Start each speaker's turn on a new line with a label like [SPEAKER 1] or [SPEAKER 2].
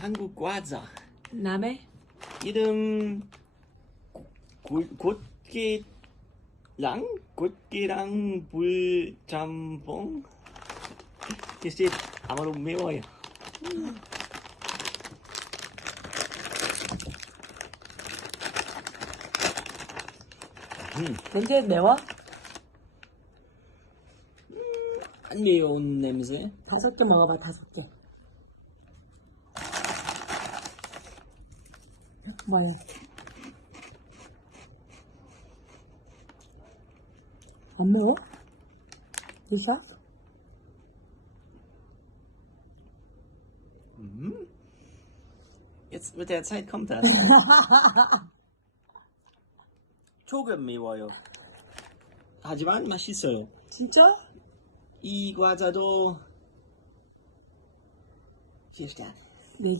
[SPEAKER 1] 한국 과자.
[SPEAKER 2] 남해?
[SPEAKER 1] 이름 고, 곧게랑 곧게랑 불짬뽕. 글쎄 아마도 매워요. 음,
[SPEAKER 2] 냄새 매워?
[SPEAKER 1] 안 매운 냄새.
[SPEAKER 2] 다섯 개 먹어봐, 다섯 개. 뭐야? 안 매워? 있어?
[SPEAKER 1] 음. Jetzt mit der Zeit kommt das. 조금 매워요. 하지만 맛있어요.
[SPEAKER 2] 진짜?
[SPEAKER 1] 이 과자도 谢谢。